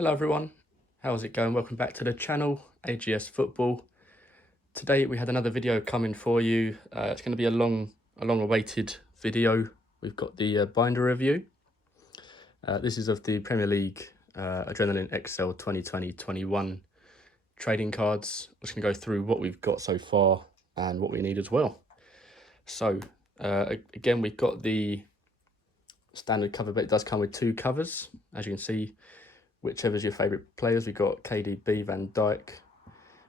Hello everyone, how's it going? Welcome back to the channel, AGS Football. Today we had another video coming for you. It's going to be a long awaited video. We've got the binder review. This is of the Premier League Adrenalyn XL 2020-21 trading cards. I'm just going to go through what we've got so far and what we need as well. So again, we've got the standard cover, but it does come with two covers, as you can see. Whichever's your favourite players, we've got KDB, Van Dijk,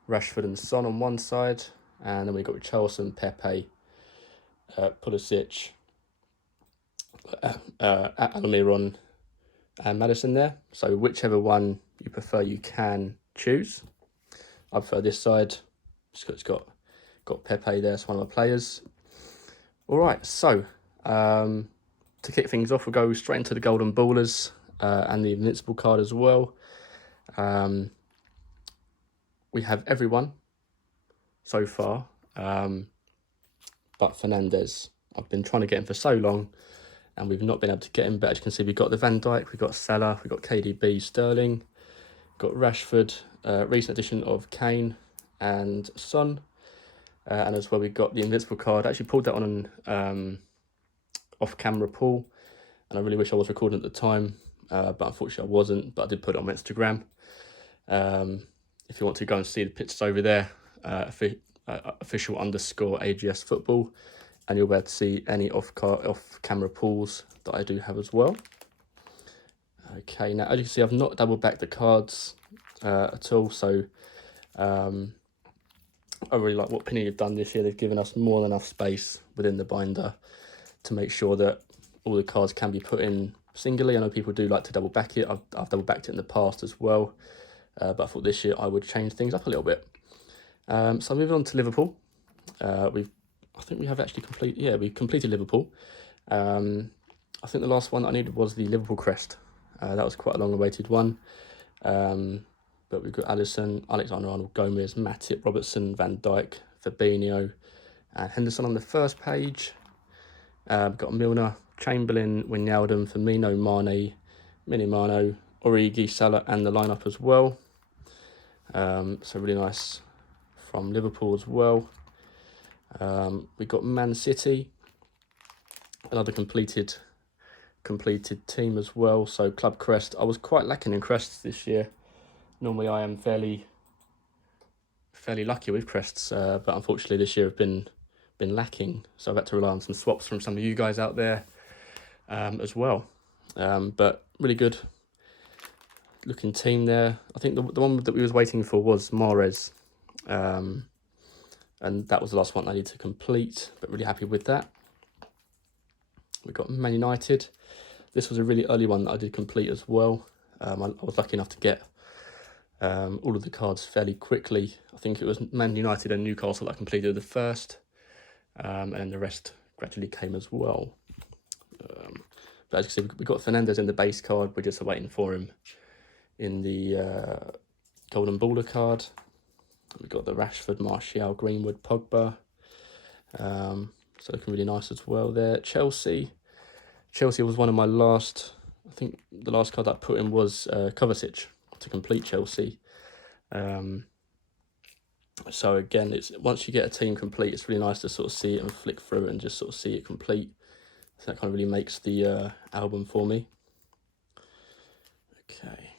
Rashford and Son on one side, and then we've got Richarlison, Pepe, Pulisic, Almiron and Maddison there. So whichever one you prefer, you can choose. I prefer this side. It's got Pepe there, it's one of my players. All right, so to kick things off, we'll go straight into the Golden Ballers. And the Invincible card as well. We have everyone so far, but Fernandez. I've been trying to get him for so long, and we've not been able to get him. But as you can see, we've got the Van Dijk, we've got Salah, we've got KDB, Sterling, got Rashford, recent addition of Kane and Son, and as well we've got the Invincible card. I actually pulled that on an off-camera pull, and I really wish I was recording at the time. But unfortunately I wasn't, but I did put it on my Instagram. If you want to go and see the pictures over there, official _ AGS Football, and you'll be able to see any off-camera pulls that I do have as well. Okay, now as you can see, I've not double backed the cards at all, so I really like what Panini have done this year. They've given us more than enough space within the binder to make sure that all the cards can be put in singly. I know people do like to double back it. I've double backed it in the past as well, but I thought this year I would change things up a little bit. So moving on to Liverpool. I think we have actually we've completed Liverpool. I think the last one I needed was the Liverpool crest. That was quite a long awaited one. But we've got Alisson, Alexander-Arnold, Gomez, Matip, Robertson, Van Dijk, Fabinho, and Henderson on the first page. We've got Milner, Chamberlain, Wijnaldum, Firmino, Mane, Minamino, Origi, Salah, and the lineup as well. So really nice from Liverpool as well. We got Man City, another completed team as well. So club crest. I was quite lacking in crests this year. Normally I am fairly lucky with crests, but unfortunately this year I've been lacking. So I've had to rely on some swaps from some of you guys out there. As well, but really good looking team there. I think the one that we was waiting for was Mahrez, and that was the last one I needed to complete, but really happy with that. We got Man United. This was a really early one that I did complete as well. I was lucky enough to get all of the cards fairly quickly. I think it was Man United and Newcastle that completed the first, and then the rest gradually came as well. But as you can see, we got Fernandez in the base card. We're just waiting for him in the Golden Baller card. We've got the Rashford, Martial, Greenwood, Pogba. So looking really nice as well there. Chelsea was one of my last, I think the last card that I put in was Kovacic to complete Chelsea. So again, once you get a team complete, it's really nice to sort of see it and flick through it and just sort of see it complete. So that kind of really makes the album for me. Okay.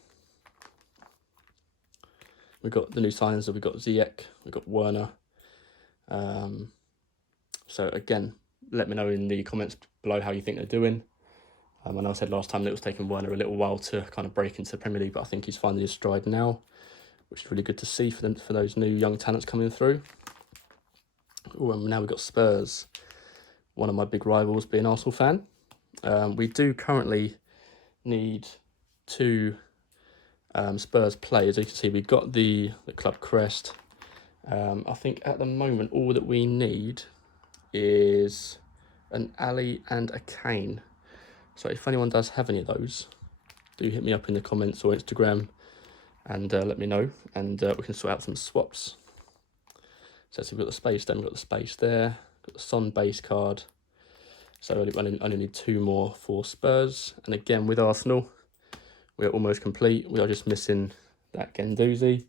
We've got the new signings, we've got Ziyech, we've got Werner. So again, let me know in the comments below how you think they're doing. I know I said last time that it was taking Werner a little while to kind of break into the Premier League, but I think he's finding his stride now, which is really good to see for those new young talents coming through. Oh, and now we've got Spurs. One of my big rivals, being an Arsenal fan. We do currently need two Spurs players. As you can see, we've got the club crest. I think at the moment all that we need is an Ali and a Kane. So if anyone does have any of those, do hit me up in the comments or Instagram and let me know, and we can sort out some swaps. So we've got the space there, we've got the space there. Got the Son base card. So I only need two more for Spurs. And again, with Arsenal, we're almost complete. We are just missing that Gendouzi.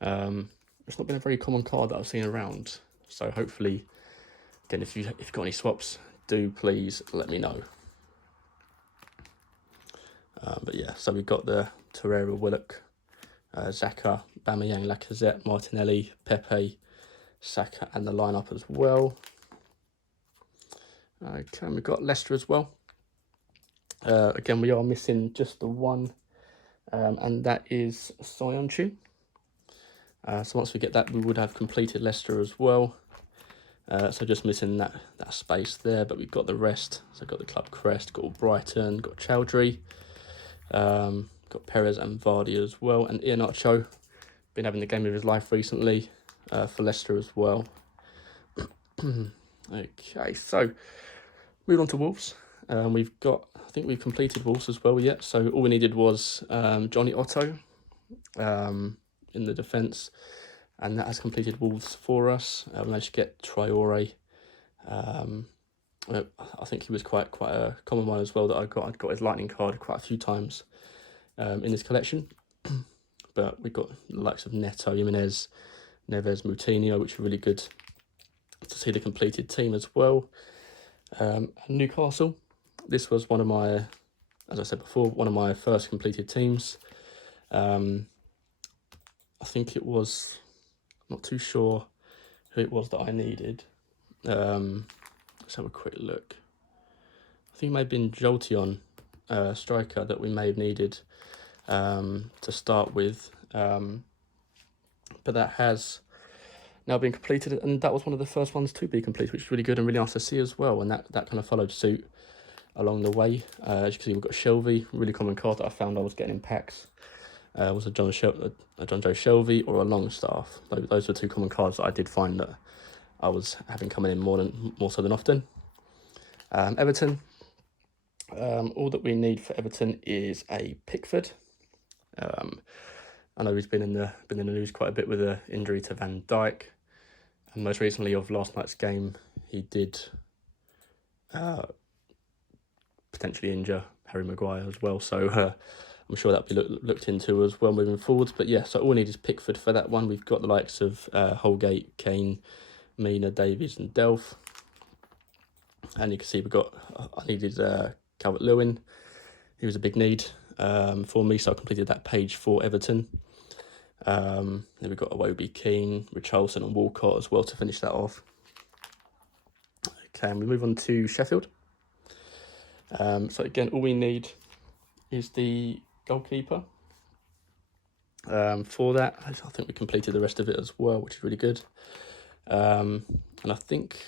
It's not been a very common card that I've seen around, so hopefully, again, if you've got any swaps, do please let me know. But yeah, so we've got the Torreira, Willock, Xhaka, Aubameyang, Lacazette, Martinelli, Pepe, Saka, and the lineup as well. Okay, we've got Leicester as well. Again, we are missing just the one, and that is Sionchu. So once we get that, we would have completed Leicester as well. So just missing that space there, but we've got the rest. So got the club crest, got Brighton, got Chowdhury, got Perez and Vardy as well, and Iheanacho, been having the game of his life recently for Leicester as well. Okay, so moving on to Wolves. We've got, I think we've completed Wolves as well yet. So all we needed was Johnny Otto in the defence, and that has completed Wolves for us. We managed to get Traore. I think he was quite a common one as well that I got his lightning card quite a few times in this collection. But we got the likes of Neto, Jimenez, Neves, Moutinho, which are really good to see the completed team as well. Newcastle, this was one of my, as I said before, one of my first completed teams. I think it was, not too sure who it was that I needed. Let's have a quick look. I think it may have been Jolteon, striker, that we may have needed to start with. But that has now been completed, and that was one of the first ones to be completed, which is really good and really nice to see as well. And that kind of followed suit along the way. As you can see, we've got Shelvey, really common card that I found I was getting in packs. Was a John Joe Shelvey or a Longstaff. Those were two common cards that I did find that I was having coming in more so than often. Everton. All that we need for Everton is a Pickford. I know he's been in the news quite a bit with an injury to Van Dijk, and most recently of last night's game, he did potentially injure Harry Maguire as well. So I'm sure that'll be looked into as well moving forwards. But yeah, so all we need is Pickford for that one. We've got the likes of Holgate, Kane, Mina, Davies, and Delph. And you can see I needed Calvert-Lewin. He was a big need for me, so I completed that page for Everton. Then we've got Iwobi, Keane, Richarlison, and Walcott as well to finish that off. Okay, and we move on to Sheffield. So again, all we need is the goalkeeper. For that, I think we completed the rest of it as well, which is really good. And I think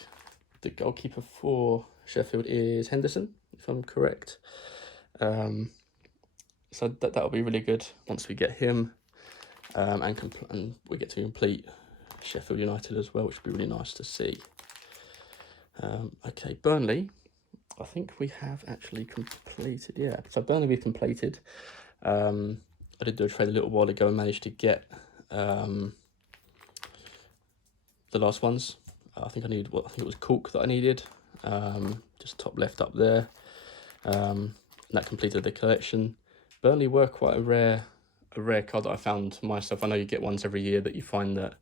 the goalkeeper for Sheffield is Henderson, if I'm correct. So that'll be really good once we get him, and we get to complete Sheffield United as well, which would be really nice to see. Okay, Burnley, I think we have actually completed. Yeah, so Burnley we've completed. I did do a trade a little while ago and managed to get the last ones. I think it was Cork that I needed, just top left up there. And that completed the collection. Burnley were quite a rare card that I found myself. I know you get ones every year that you find that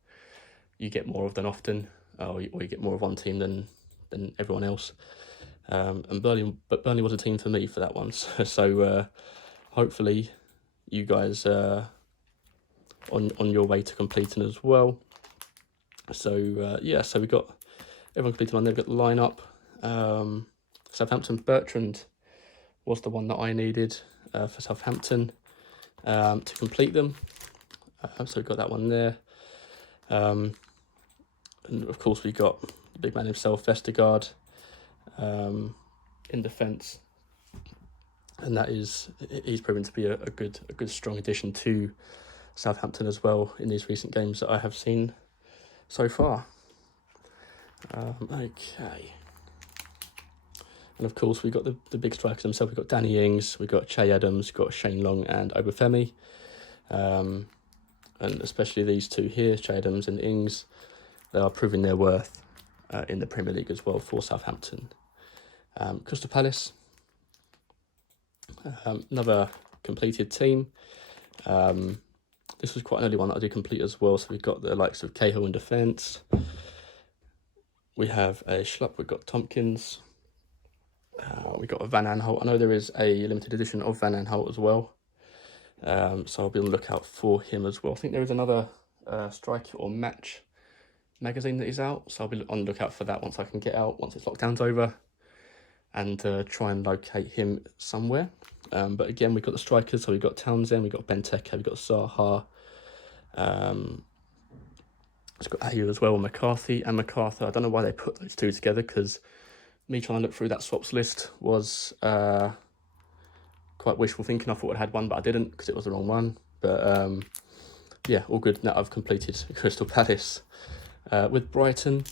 you get more of than often, or you get more of one team than everyone else. And Burnley was a team for me for that one. So hopefully you guys are on your way to completing as well. So yeah, so we got everyone completed on there. We've got the lineup. Southampton, Bertrand was the one that I needed for Southampton to complete them. So we've got that one there. And of course we got the big man himself, Vestergaard, in defence. And he's proven to be a good strong addition to Southampton as well in these recent games that I have seen so far. Okay. And of course, we've got the big strikers themselves. We've got Danny Ings, we've got Che Adams, we've got Shane Long and Obafemi. And especially these two here, Che Adams and Ings, they are proving their worth in the Premier League as well for Southampton. Crystal Palace, another completed team. This was quite an early one that I did complete as well. So we've got the likes of Cahill in defence. We have a Schlupp, we've got Tompkins. We've got a Van Aanholt. I know there is a limited edition of Van Aanholt as well. So I'll be on the lookout for him as well. I think there is another Striker or Match magazine that is out. So I'll be on the lookout for that once I can get out, once it's lockdown's over, and try and locate him somewhere. But again, we've got the strikers. So we've got Townsend, we've got Benteke, we've got Zaha. It's got Ayew as well, and McCarthy. And MacArthur, I don't know why they put those two together, because me trying to look through that swaps list was quite wishful thinking. I thought I had one, but I didn't, because it was the wrong one. But yeah, all good. Now I've completed Crystal Palace. With Brighton,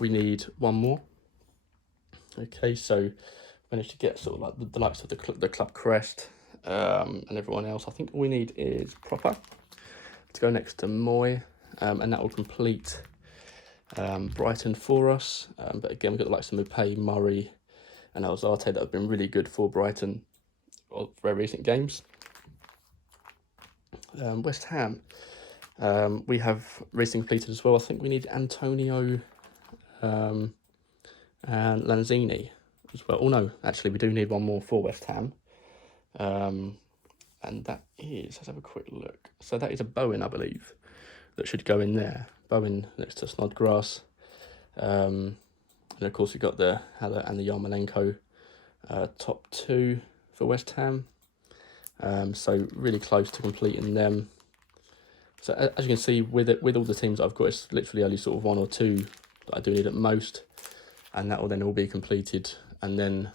we need one more. Okay, so managed to get sort of like the likes of the club crest and everyone else. I think all we need is Proper to go next to Moy, and that will complete Brighton for us. But again, we've got the likes of Mupay, Murray and Alzate that have been really good for Brighton of very recent games. West Ham, we have recently completed as well. I think we need Antonio and Lanzini as well. Oh no, actually we do need one more for West Ham. And that is, let's have a quick look. So that is a Bowen, I believe, that should go in there. Bowen next to Snodgrass. And of course we've got the Haller and the Yarmolenko top two for West Ham. So really close to completing them. So as you can see, with all the teams I've got, it's literally only sort of one or two that I do need at most, and that will then all be completed. And then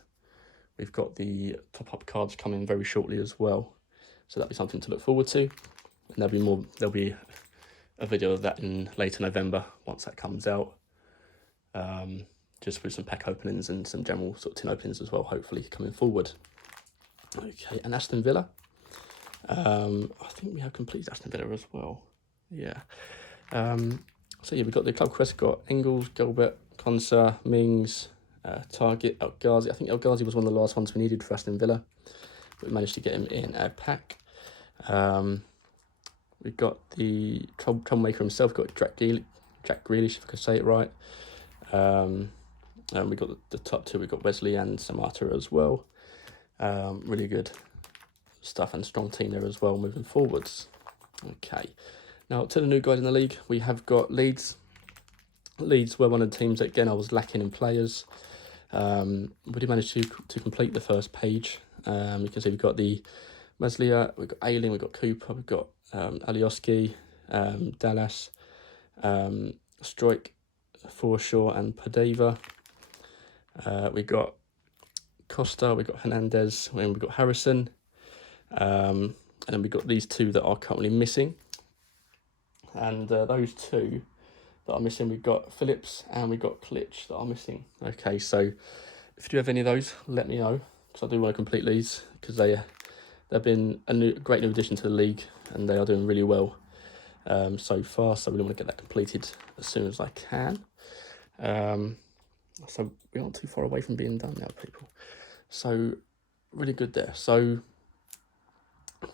we've got the top-up cards coming very shortly as well, so that'll be something to look forward to. And there'll be a video of that in later November once that comes out, just with some pack openings and some general sort of tin openings as well, hopefully coming forward. Okay, and Aston Villa. I think we have completed Aston Villa as well. Yeah. So yeah, we've got the club quest, got Engels, Gilbert, Konsa, Mings, Target, El Ghazi. I think El Ghazi was one of the last ones we needed for Aston Villa, but we managed to get him in a pack. We've got the troublemaker himself, got Jack Grealish, if I could say it right. And we got the top two, we've got Wesley and Samata as well. Really good stuff and strong team there as well moving forwards. Okay, now to the new guys in the league, we have got Leeds. Leeds were one of the teams that, again, I was lacking in players. We did manage to complete the first page. You can see we've got the Meslier, we've got Ayling, we've got Cooper, we've got Alioski, Dallas, Stroik, Forshaw and Padeva. We've got Costa, we've got Hernandez, and we've got Harrison. And then we've got these two that are currently missing. And those two that are missing, we've got Phillips and we've got Klitsch that are missing. Okay, so if you do have any of those, let me know, because I do want to complete these, because they've been a great new addition to the league, and they are doing really well so far. So I really want to get that completed as soon as I can. So we aren't too far away from being done now, people. So really good there. So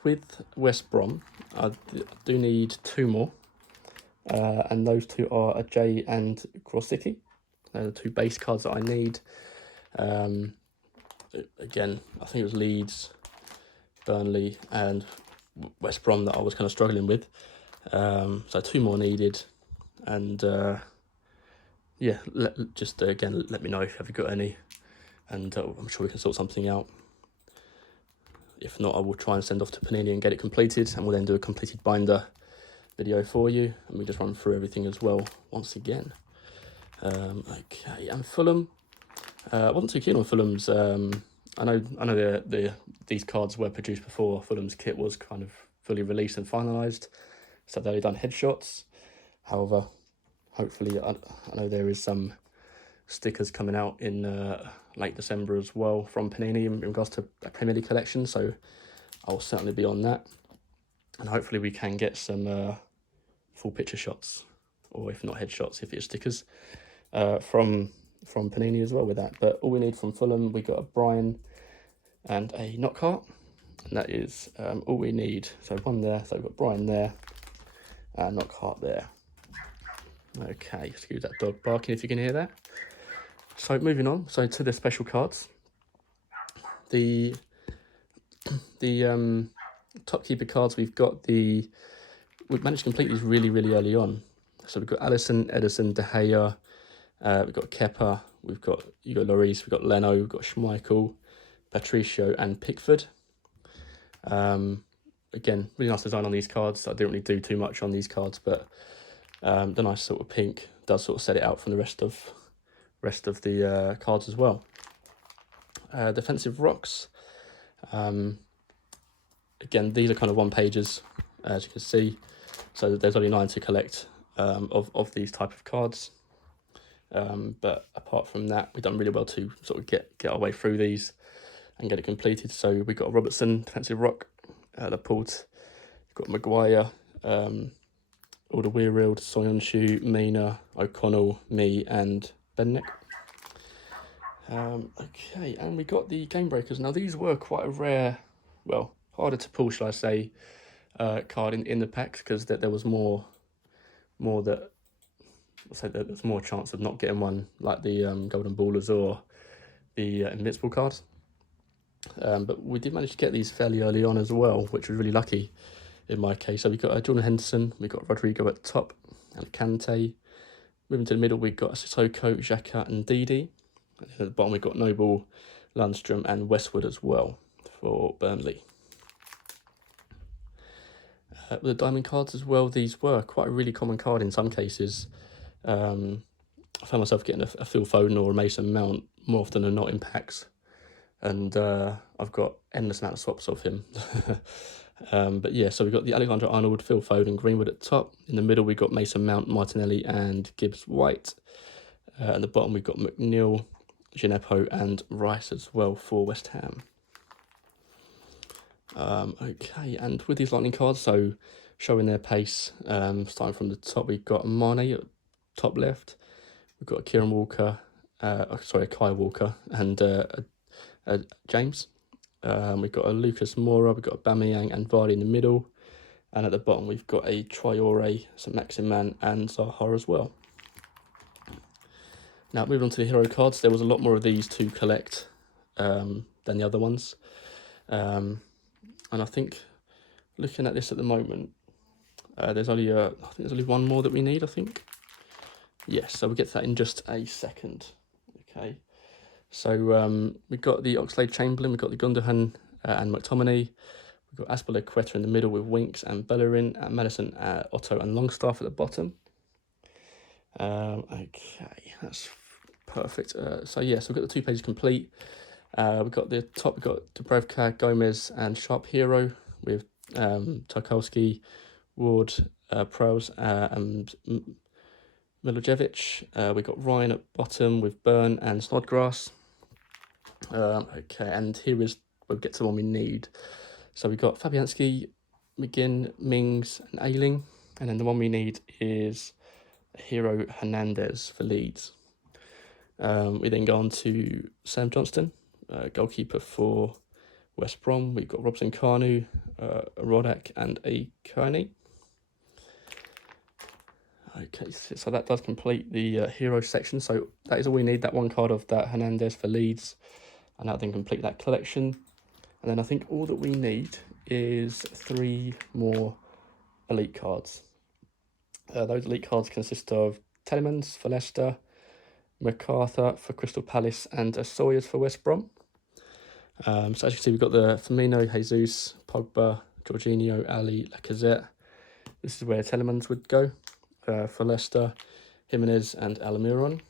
with West Brom, I do need two more, and those two are a J and Grosicki. They're the two base cards that I need. Again, I think it was Leeds, Burnley and West Brom that I was kind of struggling with. So two more needed, and yeah, again, let me know if you've got any, and I'm sure we can sort something out. If not, I will try and send off to Panini and get it completed, and we'll then do a completed binder video for you, and we just run through everything as well once again. Okay, and Fulham. I wasn't too keen on Fulham's. I know these cards were produced before Fulham's kit was kind of fully released and finalised, so they've done headshots. However, hopefully, I know there is some stickers coming out in late December as well from Panini in regards to a Premier League collection, so I'll certainly be on that, and hopefully we can get some full picture shots, or if not headshots, if it's stickers from Panini as well with that. But all we need from Fulham, we got a Brian and a Knockhart, And that is all we need. So one there, so we've got Brian there, and Knockhart there. Okay, excuse that dog barking if you can hear that. So moving on, so to the special cards. The top keeper cards, we've managed to complete these really early on. So we've got Alisson, Ederson, De Gea, we've got Kepa, you got Lloris, we've got Leno, we've got Schmeichel, Patricio, and Pickford. Again, really nice design on these cards. I didn't really do too much on these cards, but the nice sort of pink does sort of set it out from the rest of the cards as well. Defensive rocks. Again, these are kind of one pages, as you can see. So there's only 9 to collect of these type of cards. But apart from that, we've done really well to sort of get our way through these and get it completed. So we've got a Robertson, defensive rock, Laporte, we've got Maguire, Alderweireld, Soyuncu, Mina, O'Connell, me, and Bennick. Okay, and we got the Game Breakers. Now these were quite a rare, well, harder to pull, shall I say, card in the packs, because there was more that, I'll say that there's more chance of not getting one, like the Golden Ballers or the Invincible cards. But we did manage to get these fairly early on as well, which was really lucky in my case. So we got Jordan Henderson, we got Rodrigo at the top, and Kante. Moving to the middle, we got Sissoko, Xhaka, and Didi. And at the bottom, we got Noble, Lundstrom, and Westwood as well for Burnley. With the diamond cards as well, these were quite a really common card in some cases. I found myself getting a Phil Foden or a Mason Mount more often than not in packs, and I've got endless amount of swaps of him. But yeah, so we've got the Alexander-Arnold, Phil Foden, Greenwood at the top. In the middle, we've got Mason Mount, Martinelli, and Gibbs-White. At the bottom, we've got McNeil, Gineppo, and Rice as well for West Ham. Okay, and with these lightning cards, so showing their pace, starting from the top, we've got Mane at top left. We've got Kieran Walker, Kai Walker, and James. We've got a Lucas Moura, we've got a Aubameyang and Vardy in the middle. And at the bottom, we've got a Traore, some Maximan, and Zaha as well. Now, moving on to the hero cards, there was a lot more of these to collect than the other ones. And I think, looking at this at the moment, there's only I think there's only one more that we need, I think. Yes, so we'll get to that in just a second. Okay. So we've got the Oxlade-Chamberlain, we've got the Gundogan and McTominay. We've got Aspilicueta in the middle with Winks and Bellerin, Madison, Otto and Longstaff at the bottom. Okay, that's perfect. So yeah, so we've got the 2 pages complete. We've got the top, we've got Dubravka, Gomez and Sharp Hero with Tarkowski, Ward, Prowse and Milojevic. We've got Ryan at bottom with Byrne and Snodgrass. Okay, and here is, we'll get to the one we need. So we've got Fabianski, McGinn, Mings and Ayling. And then the one we need is Hero Hernandez for Leeds. We then go on to Sam Johnston, goalkeeper for West Brom. We've got Robson Kanu, Rodak and a Kearney. Okay, so that does complete the hero section. So that is all we need, that one card of that Hernandez for Leeds. And that'll then complete that collection. And then I think all that we need is 3 more elite cards. Those elite cards consist of Telemans for Leicester, MacArthur for Crystal Palace, and Sawyers for West Brom. So as you can see, we've got the Firmino, Jesus, Pogba, Jorginho, Ali, Lacazette. This is where Telemans would go. For Leicester, Jimenez and Almiron.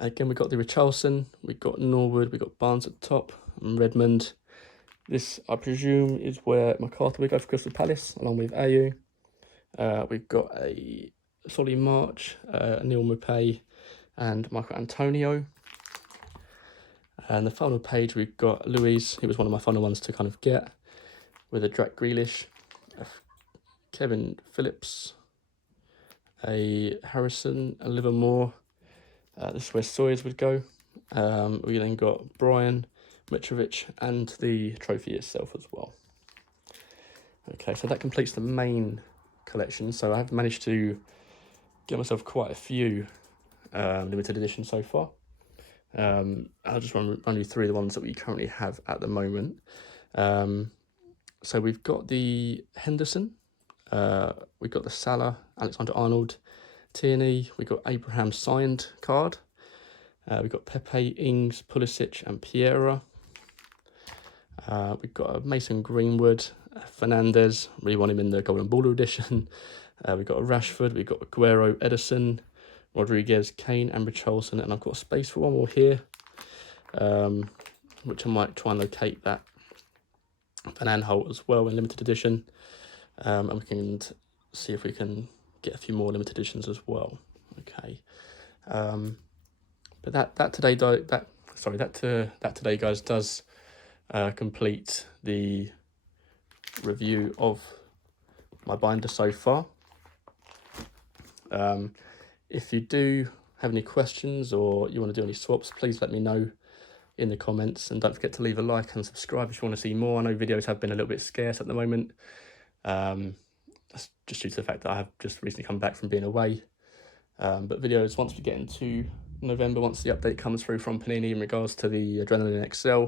Again, we've got the Richarlison, we've got Norwood, we've got Barnes at the top, and Redmond. This, I presume, is where MacArthur will go for Crystal Palace, along with Ayew. We've got a Solly March, Neil Mupay, and Michael Antonio. And the final page, we've got Louise, who was one of my final ones to kind of get, with a Jack Grealish, Kevin Phillips, a Harrison, a Livermore. This is where Sawyers would go. We then got Brian, Mitrovic, and the trophy itself as well. Okay, so that completes the main collection. So I have managed to get myself quite a few limited editions so far. I'll just run you through the ones that we currently have at the moment. So we've got the Henderson, we've got the Salah, Alexander-Arnold, Tierney, we've got Abraham signed card, we've got Pepe, Ings, Pulisic and Piera. We've got a Mason Greenwood, Fernandez, really want him in the Golden Baller edition. We've got a Rashford, we've got Aguero, Edison, Rodriguez, Kane and Richarlison, and I've got space for one more here, which I might try and locate that. Van Aanholt as well in limited edition, and we can see if we can get a few more limited editions as well. Okay, but that today, guys, does complete the review of my binder so far. If you do have any questions or you want to do any swaps, please let me know in the comments, and don't forget to leave a like and subscribe if you want to see more. I know videos have been a little bit scarce at the moment. That's just due to the fact that I have just recently come back from being away. But videos, once we get into November, once the update comes through from Panini in regards to the Adrenalyn XL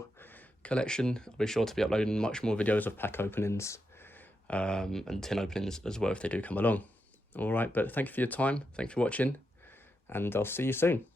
collection, I'll be sure to be uploading much more videos of pack openings and tin openings as well if they do come along. All right, but thank you for your time. Thanks for watching, and I'll see you soon.